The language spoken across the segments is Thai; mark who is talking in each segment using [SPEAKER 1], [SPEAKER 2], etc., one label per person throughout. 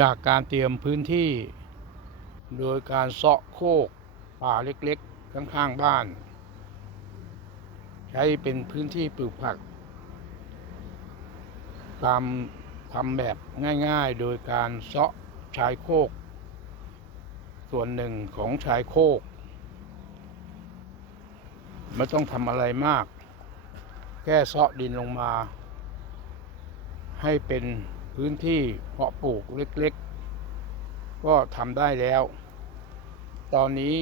[SPEAKER 1] จากการเตรียมพื้นที่ โดยการเซาะโคกป่าเล็กๆ ข้างๆบ้าน ใช้เป็นพื้นที่ปลูกผัก ตามทำแบบง่ายๆ โดยการเซาะชายโคก ส่วนหนึ่งของชายโคก ไม่ต้องทำอะไรมาก แค่เซาะดินลงมา ให้เป็น พื้นที่เพาะปลูกเล็กๆ ก็ทำได้แล้ว ตอนนี้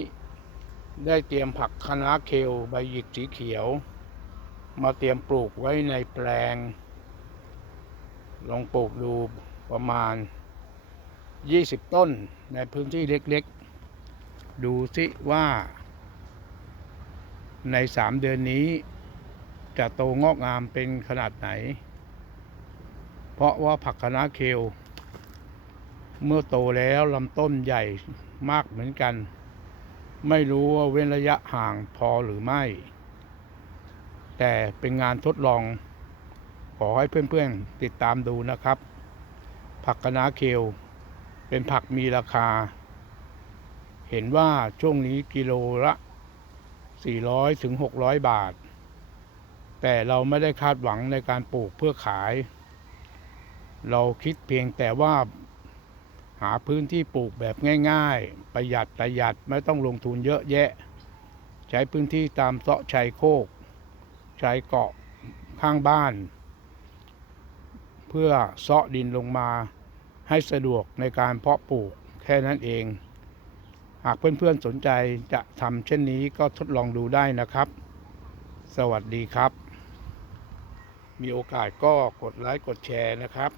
[SPEAKER 1] ได้เตรียมผักคะน้าเคลใบหยิกสีเขียว มาเตรียมปลูกไว้ในแปลง ลองปลูกดูประมาณ 20 ต้นในพื้นที่เล็กๆ ดูสิว่า ใน 3 เดือนนี้จะโตงอกงามเป็นขนาดไหน เพราะว่าผักคะน้าเคลเมื่อโตแล้วลำต้นใหญ่มากเหมือนกัน ไม่รู้ว่าเว้นระยะห่างพอหรือไม่ แต่เป็นงานทดลอง ขอให้เพื่อนๆติดตามดูนะครับ ผักคะน้าเคลเป็นผักมีราคา เห็นว่าช่วงนี้กิโลละ 400ถึง600 บาท แต่เราไม่ได้คาดหวังในการปลูกเพื่อขาย เราคิดเพียงแต่ว่าหาพื้นที่ปลูกแบบง่าย ๆ ประหยัดประหยัดไม่ต้องลงทุนเยอะแยะ ใช้พื้นที่ตามเสาะชายโคกชายเกาะข้างบ้าน เพื่อเสาะดินลงมาให้สะดวกในการเพาะปลูกแค่นั้นเอง หากเพื่อนๆสนใจจะทำเช่นนี้ก็ทดลองดูได้นะครับ สวัสดีครับ มีโอกาสก็กดไลค์กดแชร์นะครับ